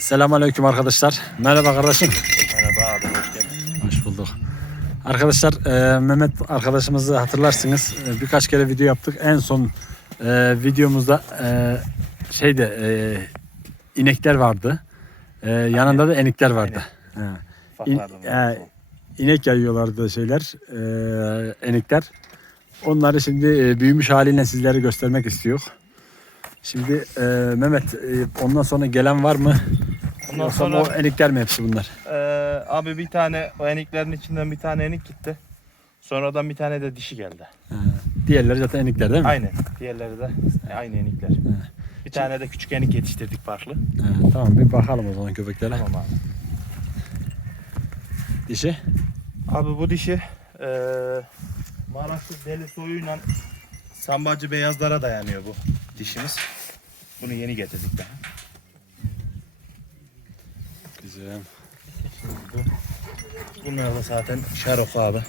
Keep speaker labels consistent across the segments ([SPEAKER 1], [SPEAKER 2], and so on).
[SPEAKER 1] Selamünaleyküm arkadaşlar. Merhaba kardeşim.
[SPEAKER 2] Merhaba abi hoş geldin.
[SPEAKER 1] Hoş bulduk. Arkadaşlar e, Mehmet arkadaşımızı hatırlarsınız. E, birkaç kere video yaptık. En son e, videomuzda e, şeyde e, inekler vardı. E, yanında da enikler vardı. İn, e, inek yayıyorlardı şeyler, e, enikler. Onları şimdi e, büyümüş haliyle sizlere göstermek istiyor. Şimdi e, Mehmet e, ondan sonra gelen var mı?
[SPEAKER 2] Ondan
[SPEAKER 1] Yoksa
[SPEAKER 2] sonra
[SPEAKER 1] o enikler mi hepsi bunlar?
[SPEAKER 2] eee, abi bir tane o eniklerin içinden bir tane enik gitti. Sonradan bir tane de dişi geldi.
[SPEAKER 1] Ha, diğerleri zaten enikler değil mi?
[SPEAKER 2] Aynı. Diğerleri de aynı enikler. Bir tane de küçük enik yetiştirdik farklı.
[SPEAKER 1] Ha, tamam bir bakalım o zaman köpeklere.
[SPEAKER 2] Tamam abi.
[SPEAKER 1] Dişi.
[SPEAKER 2] Abi bu dişi eee Maraşlı deli soyuyla sambacı beyazlara dayanıyor bu dişimiz. Bunu yeni getirdik daha.
[SPEAKER 1] Güzel.
[SPEAKER 2] Bunlar da zaten şarok abi.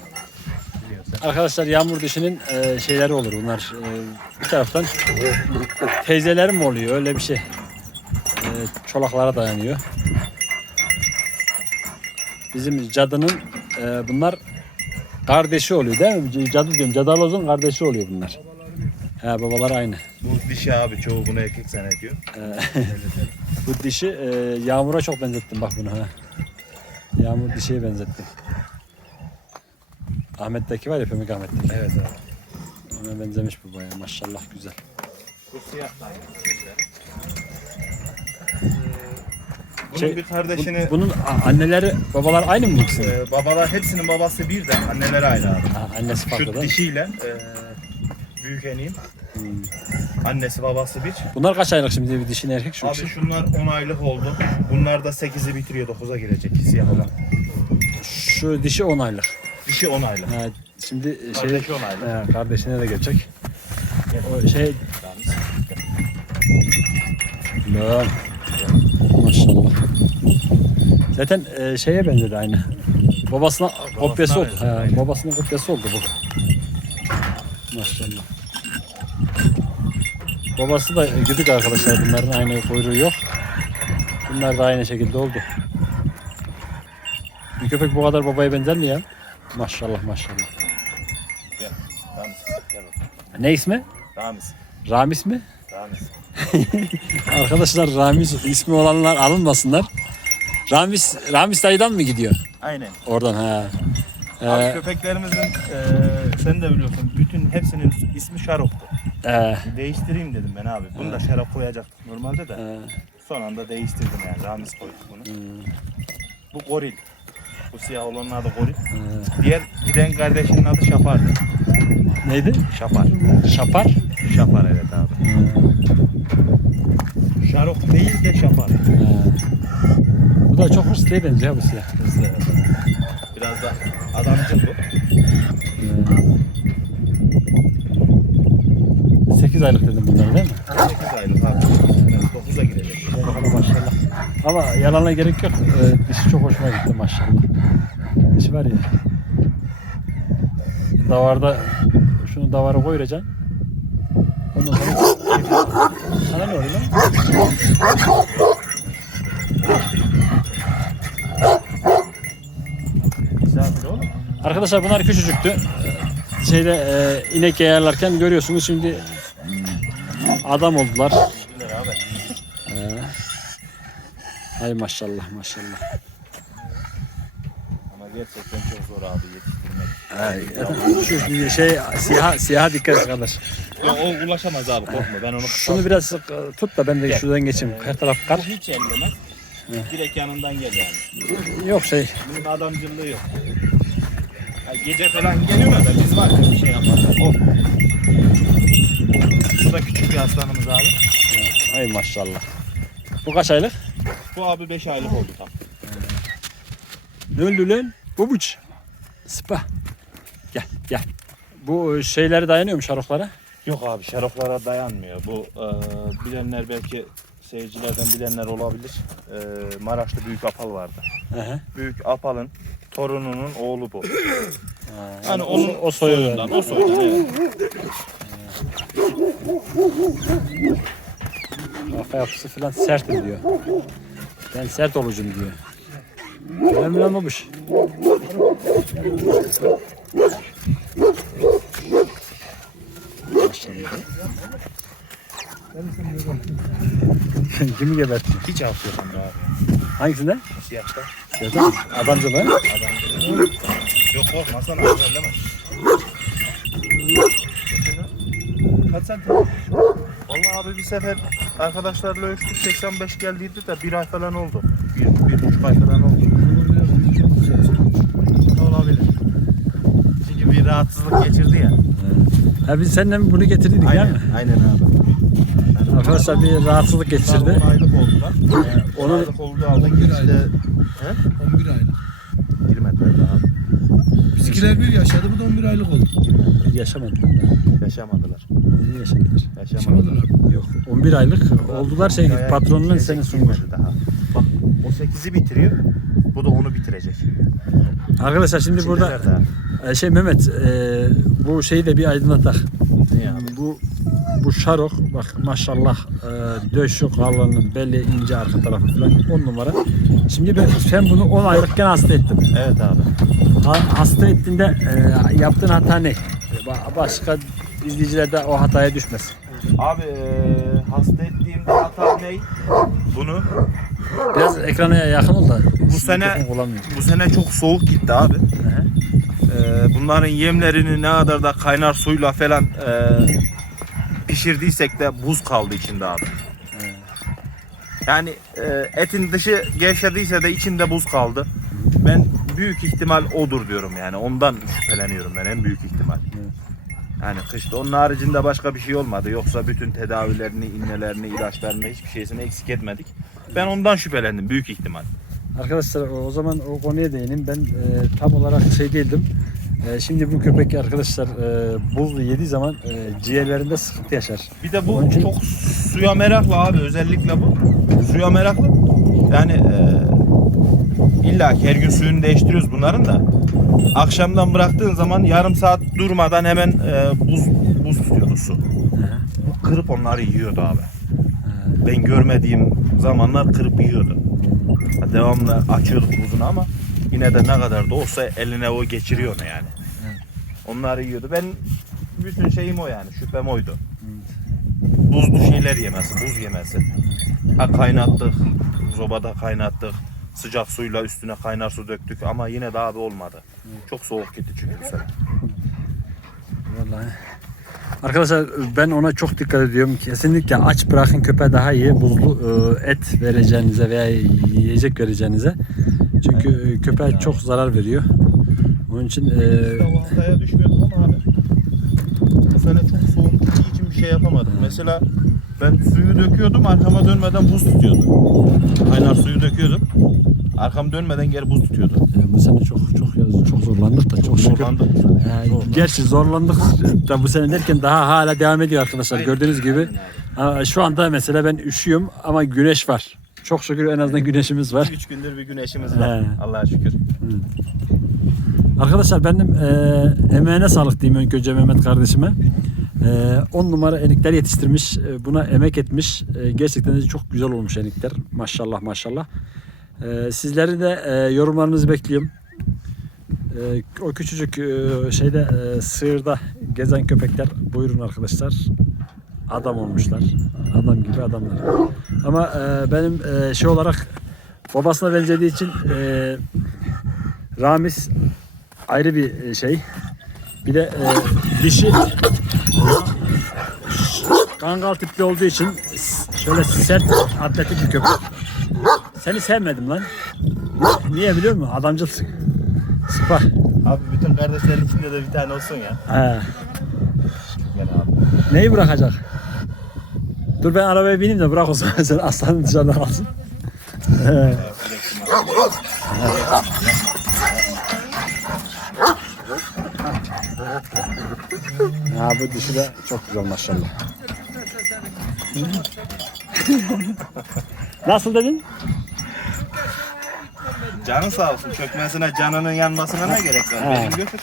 [SPEAKER 1] Arkadaşlar yağmur dişinin e, şeyleri olur bunlar. E, bir taraftan teyzeleri mi oluyor öyle bir şey. E, çolaklara dayanıyor. Bizim cadının e, bunlar kardeşi oluyor değil mi? Cadı diyorum. Cadalozun kardeşi oluyor bunlar. He babalar aynı.
[SPEAKER 2] Bu dişi abi çoğu bunu erkek zannediyor.
[SPEAKER 1] Bu dişi e, Yağmur'a çok benzettim bak bunu ha. Yağmur dişiye benzettim. Ahmet'teki var ya Pemik Ahmet'teki.
[SPEAKER 2] evet abi.
[SPEAKER 1] Ona benzemiş bu bayağı maşallah güzel.
[SPEAKER 2] Bu siyah da aynı. Bunun
[SPEAKER 1] Şey,
[SPEAKER 2] bir kardeşini
[SPEAKER 1] Bu- bunun a- anneleri babalar aynı mı bu ikisinin?
[SPEAKER 2] e, babalar hepsinin babası bir de anneleri ayrı abi.
[SPEAKER 1] Ha, annesi farklı
[SPEAKER 2] Şu
[SPEAKER 1] değil mi?
[SPEAKER 2] dişiyle e, büyük eniğim.
[SPEAKER 1] Hmm.
[SPEAKER 2] Annesi babası bir.
[SPEAKER 1] Bunlar kaç aylık şimdi bir dişin erkek şu
[SPEAKER 2] Abi şunlar 10 aylık oldu. Bunlar da 8'i bitiriyor 9'a girecek siyah olan.
[SPEAKER 1] Şu dişi 10 aylık.
[SPEAKER 2] Dişi 10 aylık.
[SPEAKER 1] Ha, şimdi şey
[SPEAKER 2] Kardeşi 10 aylık.
[SPEAKER 1] he, kardeşine de gelecek. O şey Lan. Maşallah. Zaten e, şeye benzedi aynı. Babasına kopyası oldu.
[SPEAKER 2] aynen.
[SPEAKER 1] babasının kopyası oldu bu. Maşallah. Babası da güdük arkadaşlar bunların aynı kuyruğu yok. Bunlar da aynı şekilde oldu. Bir köpek bu kadar babaya benzer mi ya? Maşallah maşallah.
[SPEAKER 2] Gel. Ramiz. Gel.
[SPEAKER 1] Ne ismi?
[SPEAKER 2] Ramiz.
[SPEAKER 1] Ramiz mi?
[SPEAKER 2] Ramiz.
[SPEAKER 1] Arkadaşlar Ramiz ismi olanlar alınmasınlar. Ramiz, Ramiz dayıdan mı gidiyor?
[SPEAKER 2] Aynen.
[SPEAKER 1] Oradan ha.
[SPEAKER 2] Abi
[SPEAKER 1] Ee,
[SPEAKER 2] köpeklerimizin e, sen de biliyorsun bütün hepsinin ismi Şarok'tu.
[SPEAKER 1] E,
[SPEAKER 2] Değiştireyim dedim ben abi. Bunu da Şarok koyacaktık normalde de.
[SPEAKER 1] e,
[SPEAKER 2] Son anda değiştirdim yani. Ramiz koyduk bunu.
[SPEAKER 1] hmm,
[SPEAKER 2] Bu goril. Bu siyah olanın adı goril.
[SPEAKER 1] e.
[SPEAKER 2] Diğer giden kardeşinin adı Şapar'dı.
[SPEAKER 1] Neydi?
[SPEAKER 2] Şapar.
[SPEAKER 1] Şapar.
[SPEAKER 2] Şapar evet abi. Şarok değil de Şapar.
[SPEAKER 1] E. Bu da çok hırslıya benziyor bu siyah.
[SPEAKER 2] Hızlı. Biraz da adamcıl bu.
[SPEAKER 1] 8 aylık dedim bunları değil mi?
[SPEAKER 2] 8 aylık abi. Evet, 9'a girecek.
[SPEAKER 1] Bakalım maşallah. Ama yalana gerek yok. Ee, dişi çok hoşuma gitti maşallah. Dişi var ya. Davarda şunu davara koyacaksın. Ondan sonra sana ne oluyor lan? Arkadaşlar bunlar küçücüktü. Şeyde e, inek yayarlarken görüyorsunuz şimdi adam oldular.
[SPEAKER 2] Bilir abi.
[SPEAKER 1] Ee, ay maşallah maşallah.
[SPEAKER 2] Ama gerçekten çok zor abi yetiştirmek.
[SPEAKER 1] Ay, şu şey siyah siyah dikkat arkadaş.
[SPEAKER 2] Yok o ulaşamaz abi korkma ben onu
[SPEAKER 1] Şunu biraz sık, e, tut da ben de şuradan geçeyim. Her taraf kar.
[SPEAKER 2] Bu hiç ellemez. Direkt yanından gel yani.
[SPEAKER 1] Yok şey.
[SPEAKER 2] Bunun adamcılığı yok. Ha, gece falan geliyor da biz var ya bir şey yapmaz. Hop. Bu da küçük bir aslanımız abi.
[SPEAKER 1] Ay maşallah. Bu kaç aylık?
[SPEAKER 2] Bu abi 5 aylık oldu tam.
[SPEAKER 1] Ne oldu lan? Babuç. Sıpa. Gel gel. Bu e, şeyleri dayanıyor mu şaroklara?
[SPEAKER 2] Yok abi şaroflara dayanmıyor. Bu e, bilenler belki seyircilerden bilenler olabilir. E, Maraşlı Büyük Apal vardı.
[SPEAKER 1] Hı hı.
[SPEAKER 2] Büyük Apal'ın torununun oğlu bu.
[SPEAKER 1] Ha,
[SPEAKER 2] Yani onun
[SPEAKER 1] o, o soyu
[SPEAKER 2] soyundan, o soyundan evet.
[SPEAKER 1] Kafa yapısı falan sert diyor. Ben sert olacağım diyor. Önemli olmamış. Kimi gebertti?
[SPEAKER 2] Hiç Emre abi.
[SPEAKER 1] Hangisinde?
[SPEAKER 2] Siyahta.
[SPEAKER 1] Şeyde mi? Adamcı mı?
[SPEAKER 2] Yok korkma Hasan abi Kaç santim? Vallahi abi bir sefer arkadaşlarla ölçtük 85 geldiydi de bir ay falan oldu. Bir, bir buçuk ay falan oldu. Olabilir. Çünkü bir rahatsızlık geçirdi ya.
[SPEAKER 1] Ha biz seninle mi bunu getirdik değil mi?
[SPEAKER 2] Aynen abi.
[SPEAKER 1] Arkadaşlar bir rahatsızlık geçirdi.
[SPEAKER 2] 10 aylık oldular.
[SPEAKER 1] Onun-
[SPEAKER 2] 10 aylık olduğu halde girişte he?
[SPEAKER 3] 11 aylık.
[SPEAKER 2] girmediler daha.
[SPEAKER 3] Bizimkiler bir yaşadı, bu da 11 aylık oldu.
[SPEAKER 1] Yaşamadılar.
[SPEAKER 2] Yaşamadılar.
[SPEAKER 1] Biri yaşadılar.
[SPEAKER 2] Yaşamadılar.
[SPEAKER 3] Yaşamadılar.
[SPEAKER 1] Yok 11 aylık oldular şey
[SPEAKER 2] Daha
[SPEAKER 1] patronunun seni sunmuş.
[SPEAKER 2] daha. Bak o 8'i bitiriyor. Bu da onu bitirecek.
[SPEAKER 1] Arkadaşlar şimdi burada
[SPEAKER 2] İçindeler daha.
[SPEAKER 1] e, şey Mehmet e, bu şeyi de bir aydınlatak.
[SPEAKER 2] Abi?
[SPEAKER 1] Bu bu şarok bak maşallah e, döş yok halanın belli ince arka tarafı falan 10 numara. Şimdi ben sen bunu 10 aylıkken hasta ettin.
[SPEAKER 2] Evet abi.
[SPEAKER 1] Ha- hasta ettiğinde e, yaptığın hata ne? Ba- Başka izleyiciler de o hataya düşmesin.
[SPEAKER 2] Abi eee, hasta ettiğimde hata ne? Bunu
[SPEAKER 1] Biraz ekrana yakın ol da.
[SPEAKER 2] Bu sene-
[SPEAKER 1] kullanmıyor.
[SPEAKER 2] bu sene çok soğuk gitti abi. Eee, bunların yemlerini ne kadar da kaynar suyla falan eee, pişirdiysek de buz kaldı içinde abi. Yani eee, etin dışı gevşediyse de içinde buz kaldı. Ben büyük ihtimal odur diyorum yani. Ondan şüpheleniyorum ben en büyük ihtimal. Yani kışta onun haricinde başka bir şey olmadı. Yoksa bütün tedavilerini, innelerini, ilaçlarını hiçbir şeysini eksik etmedik. Ben ondan şüphelendim büyük ihtimal.
[SPEAKER 1] Arkadaşlar o zaman o konuya değineyim. Ben e, tam olarak şey değildim. E, şimdi bu köpek arkadaşlar e, buzlu yediği zaman e, ciğerlerinde sıkıntı yaşar.
[SPEAKER 2] Bir de bu
[SPEAKER 1] Onun için-
[SPEAKER 2] çok suya meraklı abi özellikle bu. Suya meraklı. Yani e, illa her gün suyunu değiştiriyoruz bunların da. Akşamdan bıraktığın zaman yarım saat durmadan hemen e, buz buz tutuyordu su. Bu kırıp onları yiyordu abi. Ben görmediğim zamanlar kırıp yiyordu. Devamlı açıyorduk buzunu ama yine de ne kadar da olsa eline o geçiriyor yani. Onları yiyordu. Ben bütün şeyim o yani. Şüphem oydu. Buzlu şeyler yemesi, buz yemesi. Ha kaynattık, sobada kaynattık. Sıcak suyla üstüne kaynar su döktük ama yine de abi olmadı. Çok soğuk gitti çünkü bu sene.
[SPEAKER 1] Vallahi. Arkadaşlar ben ona çok dikkat ediyorum. Kesinlikle aç bırakın köpeğe daha iyi buzlu e, et vereceğinize veya yiyecek vereceğinize. Çünkü e, köpeğe çok zarar veriyor. Onun için e,
[SPEAKER 2] düşmüyordum ama abi. Bu sene çok soğuk gittiği için bir şey yapamadım. Mesela ben suyu döküyordum arkama dönmeden buz tutuyordu. Kaynar suyu döküyordum. Arkam dönmeden geri buz tutuyordu.
[SPEAKER 1] e, bu sene çok çok çok zorlandık da çok şükür.
[SPEAKER 2] Zorlandık bu sene.
[SPEAKER 1] Yani
[SPEAKER 2] Zor.
[SPEAKER 1] gerçi zorlandık da bu sene derken daha hala devam ediyor arkadaşlar.
[SPEAKER 2] Aynen.
[SPEAKER 1] Gördüğünüz gibi. Aa, Şu anda mesela ben üşüyorum ama güneş var. Çok şükür en azından güneşimiz var.
[SPEAKER 2] Üç gündür bir güneşimiz var.
[SPEAKER 1] He.
[SPEAKER 2] Allah'a şükür.
[SPEAKER 1] Arkadaşlar benim e, emeğine sağlık diyeyim önce Mehmet kardeşime. 10 numara enikler yetiştirmiş. e, buna emek etmiş. E, gerçekten de çok güzel olmuş enikler. Maşallah maşallah. E, sizlerin de e, yorumlarınızı bekliyorum. E, o küçücük e, şeyde e, sığırda gezen köpekler buyurun arkadaşlar. Adam olmuşlar. Adam gibi adamlar. Ama e, benim e, şey olarak babasına benzediği için e, Ramiz ayrı bir e, şey. Bir de e, dişi kangal tipli olduğu için şöyle sert atletik bir köpek. Seni sevmedim lan. Niye biliyor musun? Adamcılsın. Sıpa.
[SPEAKER 2] Abi bütün kardeşlerin içinde de bir tane olsun ya.
[SPEAKER 1] He.
[SPEAKER 2] Gel abi.
[SPEAKER 1] Neyi bırakacak? Dur ben arabaya bineyim de bırak o zaman sen aslanın dışarıda kalsın. He. ya bu dişi de çok güzel maşallah. Nasıl dedin?
[SPEAKER 2] Canın sağ olsun. Çökmesine, canının yanmasına ne gerek var? Benim götür.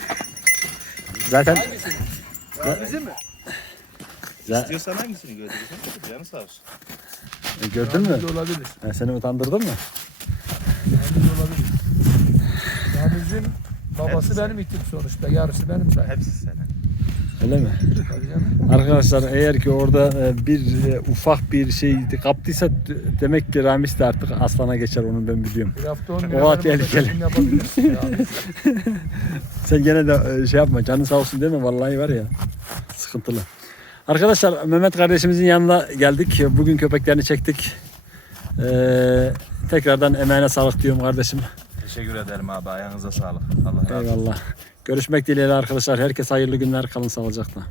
[SPEAKER 1] Zaten
[SPEAKER 3] Bizi mi?
[SPEAKER 1] Za-
[SPEAKER 2] İstiyorsan hangisini götürürsen götür. Canın sağ olsun.
[SPEAKER 1] E, gördün mü?
[SPEAKER 3] Olabilir.
[SPEAKER 1] Ben seni utandırdım mı? Yardımcı olabilir.
[SPEAKER 3] Ya bizim babası benim itim sonuçta. Yarısı benim sayem.
[SPEAKER 2] Hepsi senin.
[SPEAKER 1] Öyle mi? Arkadaşlar eğer ki orada e, bir e, ufak bir şey kaptıysa demek ki Ramiz de artık aslana geçer onu ben biliyorum.
[SPEAKER 3] Bir hafta 10
[SPEAKER 1] O at tehlikeli. Sen gene de e, şey yapma canın sağ olsun deme vallahi var ya sıkıntılı. Arkadaşlar Mehmet kardeşimizin yanına geldik. Bugün köpeklerini çektik. Ee, tekrardan emeğine sağlık diyorum kardeşim.
[SPEAKER 2] Teşekkür ederim abi. Ayağınıza sağlık. Allah razı olsun.
[SPEAKER 1] Görüşmek dileğiyle arkadaşlar. Herkes hayırlı günler. Kalın sağlıcakla.